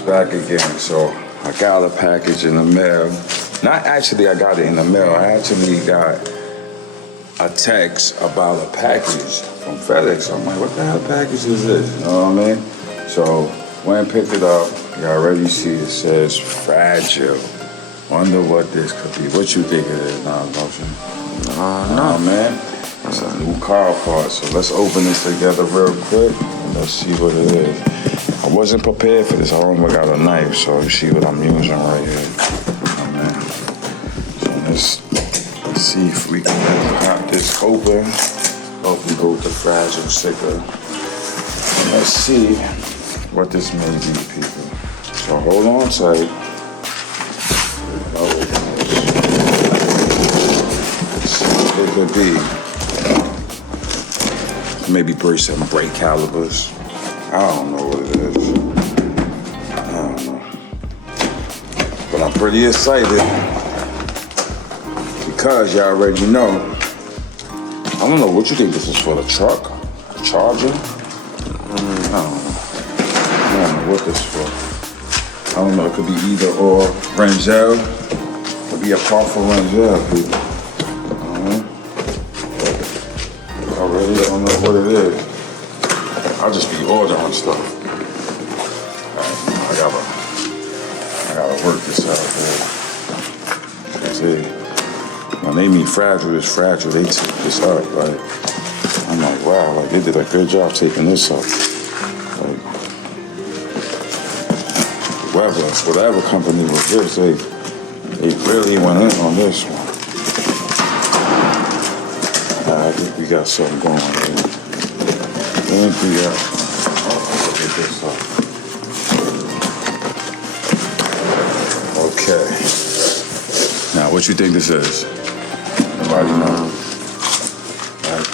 back again. So I got a package in the mail. Not actually I got it in the mail. I actually got a text about a package from FedEx. I'm like, what the hell package is this? You know what I mean? So went and picked it up. You already see it says fragile. Wonder what this could be. What you think it is, non-motion? No, man. It's a new car part. So let's open this together real quick and let's see what it is. I wasn't prepared for this. I only got a knife, so you see what I'm using right here. Oh, man. So let's see if we can pop this open. Hope we go with the fragile sticker. And let's see what this may be, people. So hold on tight. It could be maybe some brake calipers. I don't know what it is. I don't know. But I'm pretty excited because y'all already know. I don't know what you think this is for, the truck? A charger? I don't know. I don't know what this is for. I don't know, it could be either or. Rangel. It could be a part for Rangel, people. I really don't know what it is. I'll just be ordering stuff. Alright, I gotta work this out, man. See, when they mean fragile, it's fragile. They took this up, like, I'm like, wow, like they did a good job taking this up. Like, whatever company was this, they really went in on this one. I think we got something going on here. I think we got, look at this up. Okay. Now, what you think this is? Nobody knows. Right.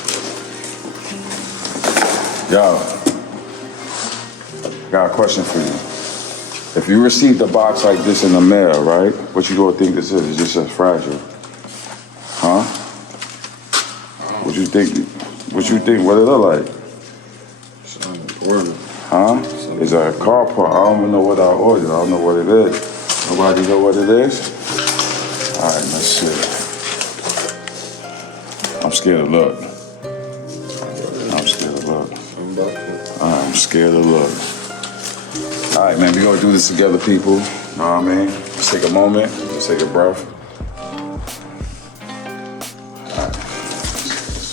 Yo, got a question for you. If you received a box like this in the mail, right? What you gonna think this is? It just says fragile. Huh? What you think? What it look like? Huh? It's a car part. I don't even know what I ordered. I don't know what it is. Nobody know what it is? All right, let's see. I'm scared to look. I'm scared to look. I'm scared to look. All right, man, we gonna do this together, people. Know what I mean? Let's take a moment. Let's take a breath.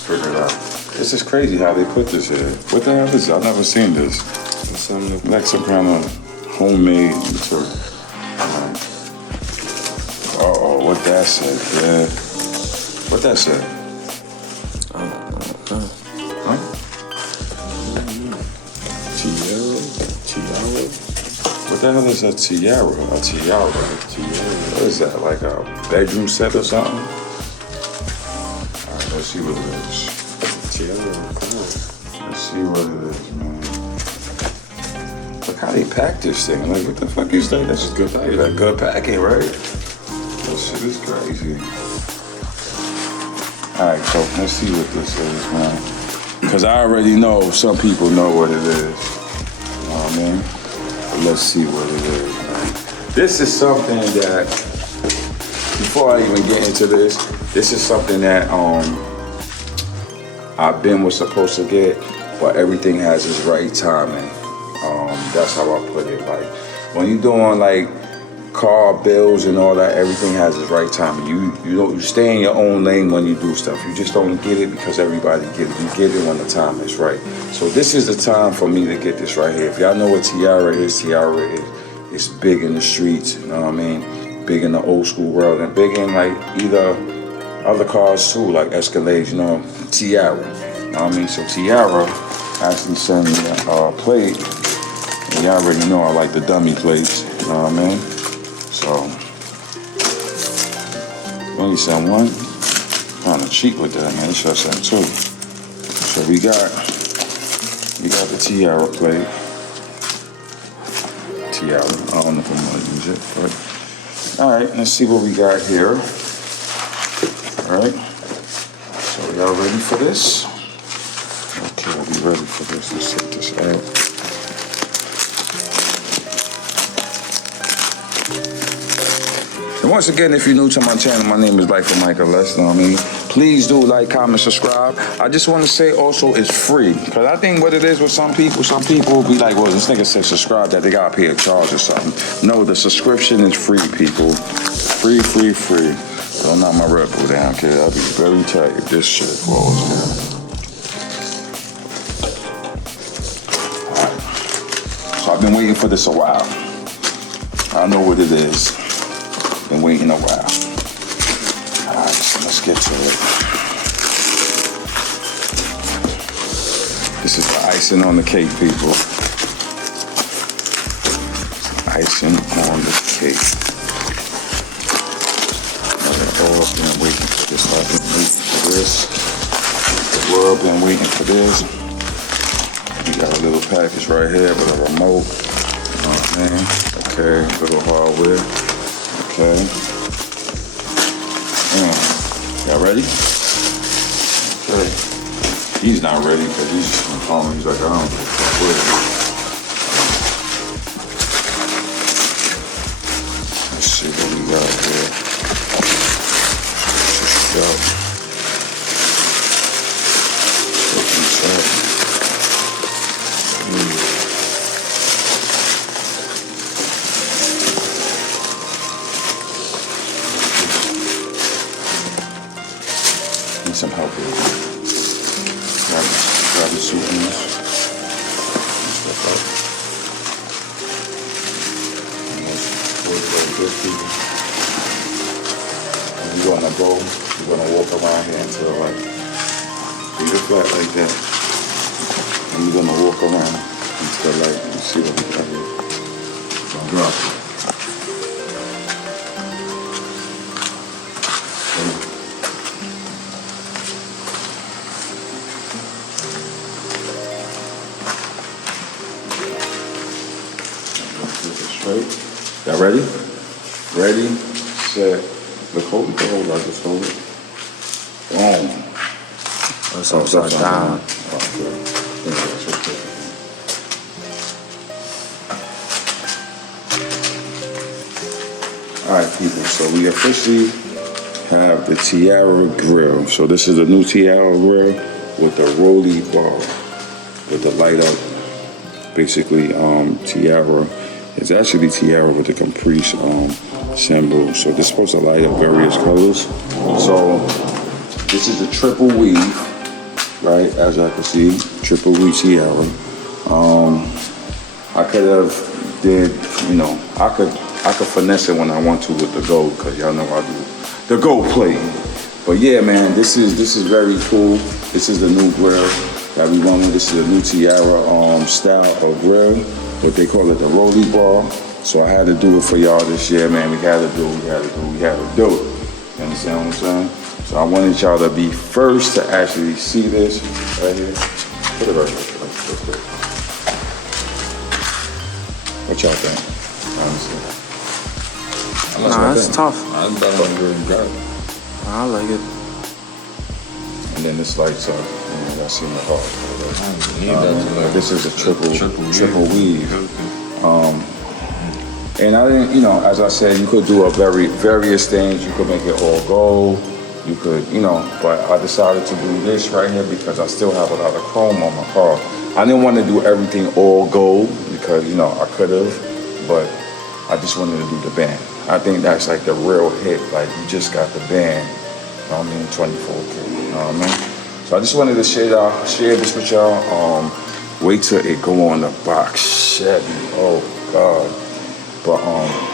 Figure it out. This is crazy how they put this here. What the hell is this? I've never seen this. It's like some kind of homemade material. Uh-oh, what that said, yeah. What that said? I don't know. Huh? Tiarra? What the hell is a tiara? A tiara? What is that, like a bedroom set or something? Let's see what it is. Let's see what it is, man. Look how they pack this thing. Like, what the fuck is that? That's just good packing. That good packing, right? This shit is crazy. Alright, so let's see what this is, man. Because I already know some people know what it is. You know what I mean? But let's see what it is, man. This is something that, before I even get into this is something that I've was supposed to get, but everything has its right timing. That's how I put it. Like when you're doing like car bills and all that, everything has its right timing. You stay in your own lane when you do stuff. You just don't get it because everybody get it. You get it when the time is right. So this is the time for me to get this right here. If y'all know what Tiarra is, it's big in the streets. You know what I mean? Big in the old school world and big in like either other cars too, like Escalades, you know, Tiarra. You know what I mean? So Tiarra actually sent me a plate. And y'all already know I like the dummy plates, you know what I mean? So, only sent one. Kind of cheap with that, man. They should have sent two. So we got the Tiarra plate. Tiarra, I don't know if I'm gonna use it, but all right, let's see what we got here. All right, so y'all ready for this? Okay, I'll be ready for this. Let's take this out. once again, if you're new to my channel, my name is Myke LS, you know what I mean? Please do like, comment, subscribe. I just want to say also it's free. Because I think what it is with some people be like, well, this nigga said subscribe, that they got to pay a charge or something. No, the subscription is free, people. Free. Don't knock my Red Bull down, kid. I'll be very tight if this shit falls, man. So I've been waiting for this a while. I know what it is. Been waiting a while. All right, so let's get to it. This is the icing on the cake, people. Icing on the cake. All been waiting for this. I've been waiting for this. The world been waiting for this. We got a little package right here with a remote. You know what I mean? Okay, little hardware. Okay. Y'all ready? Okay. He's not ready because he's just gonna call me. He's like, I don't know what it is. Let's see what we got here. Need some help here. Grab the souvenirs. Step up. And let's work very good, people. And you're gonna go. You're gonna walk around here until like leave it flat like that. And you're gonna walk around until like you see what we got here. Don't drop it. Straight. Y'all ready? Ready, set. Look, hold it, I just hold it. Boom. It's upside down. Okay. That's okay. Alright, people, so we officially have the Tiarra grill. So this is a new Tiarra grill with the rolly bar, with the light up. Basically, Tiarra. It's actually Tiarra with the caprice symbol. So this is supposed to light up various colors. So this is a triple weave, right? As I can see, triple weave Tiarra. I could have did, you know, I could finesse it when I want to with the gold, because y'all know I do the gold plating. But yeah, man, this is very cool. This is the new grill that we went with. This is a new Tiarra style of grill. What they call it, the rolly bar. So I had to do it for y'all this year, man. We had to do it. You understand what I'm saying? So I wanted y'all to be first to actually see this right here. Put it right here. Let's do it. What y'all think? Honestly. Nah, it's tough. I'm better than really got it. I like it. And then this lights up. I see my heart. This is a triple weave. And I didn't, you know, as I said, you could do various things. You could make it all gold. You could, you know, but I decided to do this right here because I still have a lot of chrome on my car. I didn't want to do everything all gold because, you know, I could have, but I just wanted to do the band. I think that's like the real hit. Like, you just got the band. You know what I mean? 24K. You know what I mean? So I just wanted to share this with y'all. Wait till it go on the box. Chevyy. Oh God. But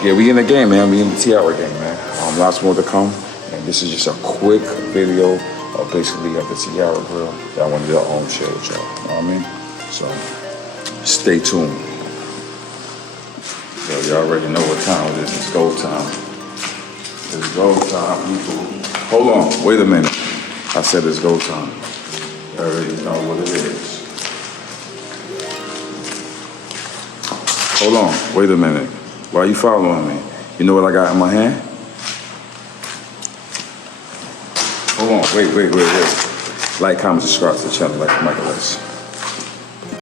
yeah, we in the game, man. We in the Tiarra game, man. Lots more to come. And this is just a quick video of basically of the Tiarra grill that I wanted to share with y'all. You know what I mean? So stay tuned. So y'all already know what time it is. It's go time. It's go time, people. Hold on. Wait a minute. I said it's go time. You already know what it is. Hold on. Wait a minute. Why are you following me? You know what I got in my hand? Hold on. Wait. Like, comment, subscribe to the channel, like MykeLS.